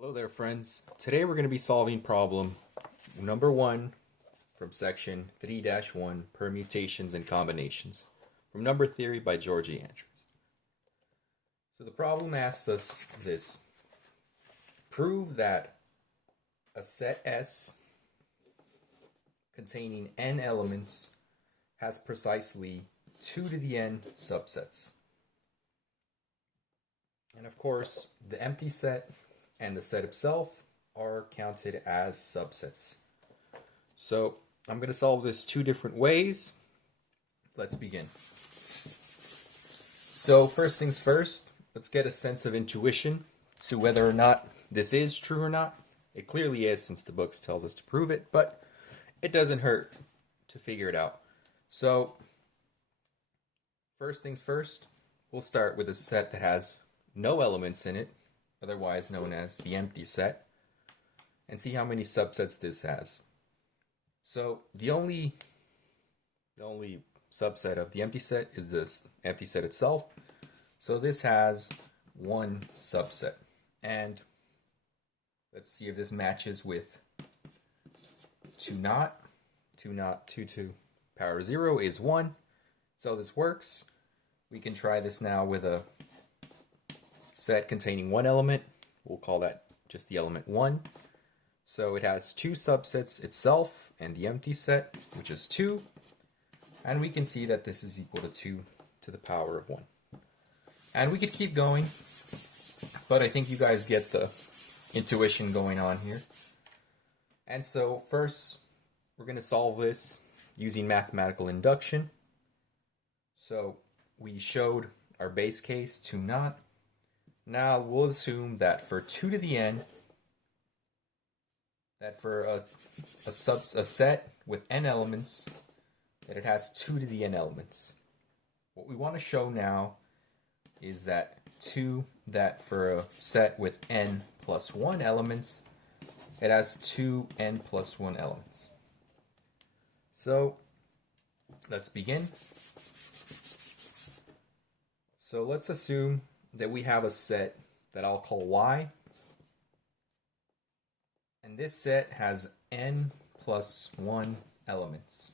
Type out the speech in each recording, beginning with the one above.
Hello there, friends. Today we're going to be solving problem number 1 from section 3-1, Permutations and Combinations, from Number Theory by George E. Andrews. So the problem asks us this. Prove that a set S containing n elements has precisely 2 to the n subsets. And of course, the empty set and the set itself are counted as subsets. So I'm going to solve this 2 different ways. Let's begin. So first things first, let's get a sense of intuition to whether or not this is true or not. It clearly is, since the book tells us to prove it, but it doesn't hurt to figure it out. So first things first, we'll start with a set that has no elements in it, otherwise known as the empty set, and see how many subsets this has. So the only subset of the empty set is this empty set itself. So this has 1 subset. And let's see if this matches with 2 naught. 2 naught, 2 to power 0 is 1. So this works. We can try this now with a set containing 1 element. We'll call that just the element 1. So it has 2 subsets itself and the empty set, which is 2. And we can see that this is equal to 2 to the power of 1. And we could keep going, but I think you guys get the intuition going on here. And so first, we're going to solve this using mathematical induction. So we showed our base case 2 naught. Now we'll assume that for 2 to the n, that for a set with n elements, that it has 2 to the n elements. What we want to show now is that for a set with n plus 1 elements, it has 2n plus 1 elements. So let's begin. So let's assume that we have a set that I'll call Y, and this set has n plus 1 elements.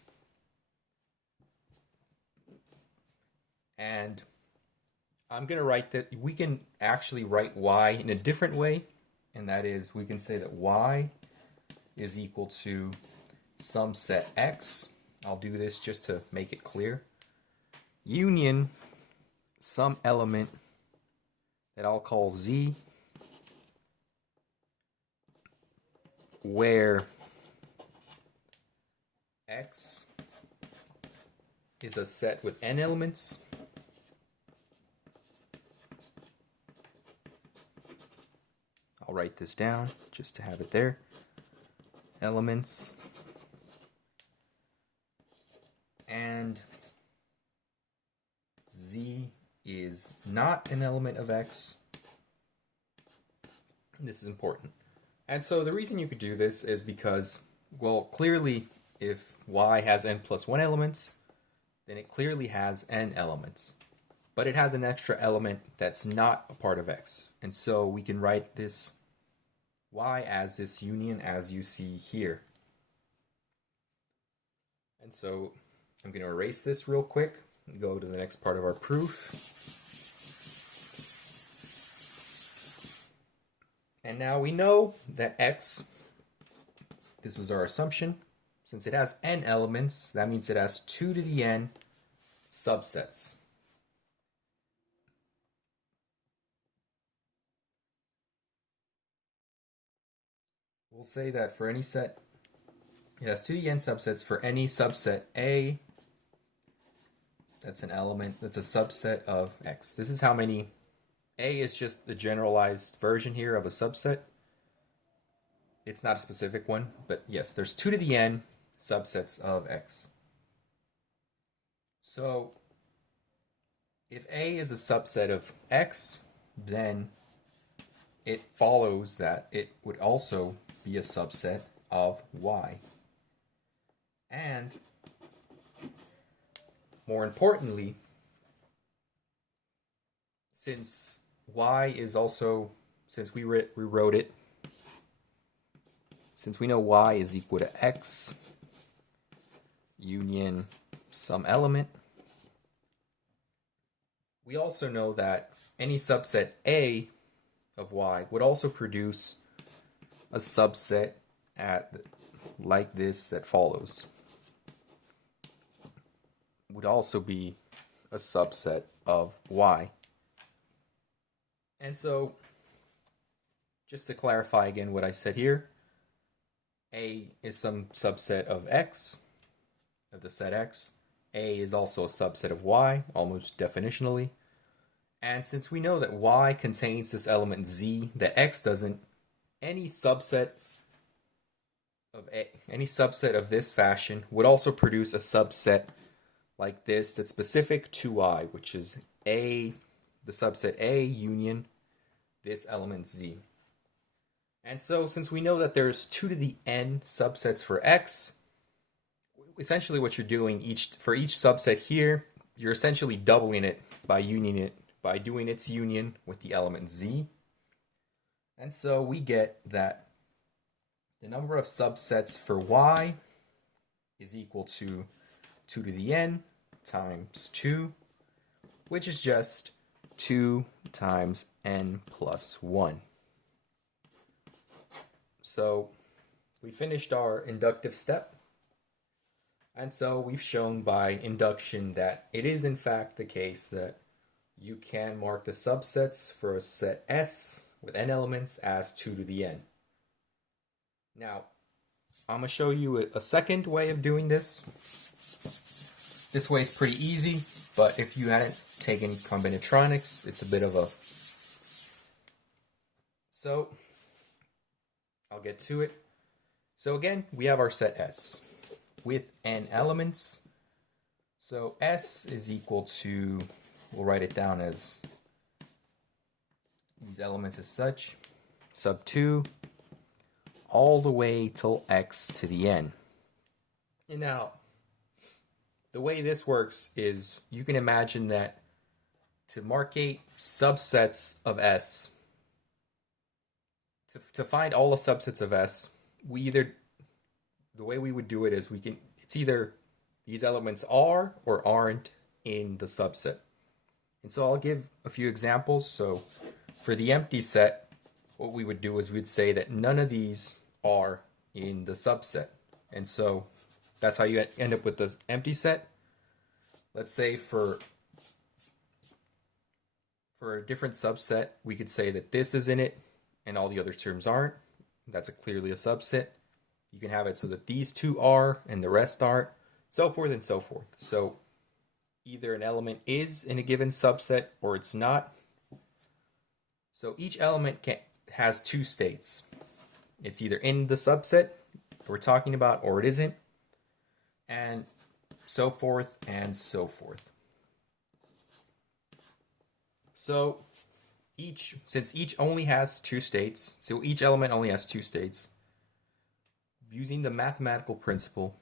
And I'm going to write that we can actually write Y in a different way, and that is we can say that Y is equal to some set X. I'll do this just to make it clear. Union some element that I'll call Z, where X is a set with n elements, I'll write this down just to have it there. Elements, and Z is not an element of X. This is important. And so the reason you could do this is because, well, clearly if Y has n plus 1 elements, then it clearly has n elements. But it has an extra element that's not a part of X. And so we can write this Y as this union as you see here. And so I'm going to erase this real quick and go to the next part of our proof. And now we know that X, this was our assumption, since it has n elements, that means it has 2 to the n subsets. We'll say that for any set, it has 2 to the n subsets. For any subset A, that's an element, that's a subset of X. This is how many. A is just the generalized version here of a subset. It's not a specific one, but yes, there's 2 to the n subsets of X. So if A is a subset of X, then it follows that it would also be a subset of Y. And more importantly, since Y is also, since we wrote it since we know y is equal to x union some element, we also know that any subset A of y would also produce a subset like this that follows. Would also be a subset of y. And so, just to clarify again what I said here, A is some subset of x, of the set x. A is also a subset of y, almost definitionally. And since we know that y contains this element z that x doesn't, any subset of this fashion would also produce a subset like this that's specific to I, which is A, the subset A union this element z. And so since we know that there's 2 to the n subsets for x, essentially what you're doing for each subset here, you're essentially doubling it by doing its union with the element z. And so we get that the number of subsets for y is equal to 2 to the n times 2, which is just 2 times n plus 1. So we finished our inductive step. And so we've shown by induction that it is in fact the case that you can mark the subsets for a set S with n elements as 2 to the n. Now, I'm going to show you a second way of doing this. This way is pretty easy, but if you hadn't taken combinatronics, it's a bit of a... So, I'll get to it. So again, we have our set S with n elements. So S is equal to, we'll write it down as these elements as such, sub 2, all the way till x to the n. And now, the way this works is you can imagine that to markate subsets of S, to find all the subsets of S, the way we would do it is it's either these elements are or aren't in the subset. And so I'll give a few examples. So for the empty set, what we would do is we'd say that none of these are in the subset. And so that's how you end up with the empty set. Let's say for a different subset, we could say that this is in it and all the other terms aren't. That's clearly a subset. You can have it so that these two are and the rest aren't, so forth and so forth. So either an element is in a given subset or it's not. So each element has 2 states. It's either in the subset we're talking about or it isn't, and so forth and so forth. So since each only has 2 states, so each element only has 2 states, using the mathematical principle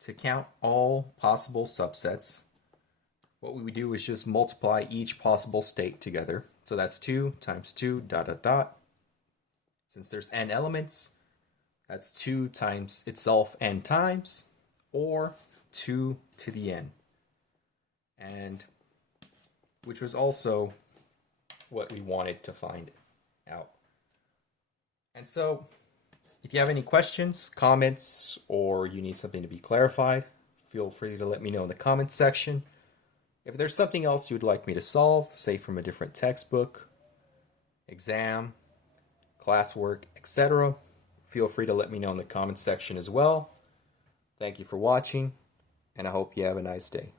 to count all possible subsets, what we would do is just multiply each possible state together. So that's 2 times 2, dot, dot, dot. Since there's n elements, that's 2 times itself n times, or 2 to the n. And which was also what we wanted to find out. And so, if you have any questions, comments, or you need something to be clarified, feel free to let me know in the comments section. If there's something else you'd like me to solve, say from a different textbook, exam, classwork, etc., feel free to let me know in the comments section as well. Thank you for watching, and I hope you have a nice day.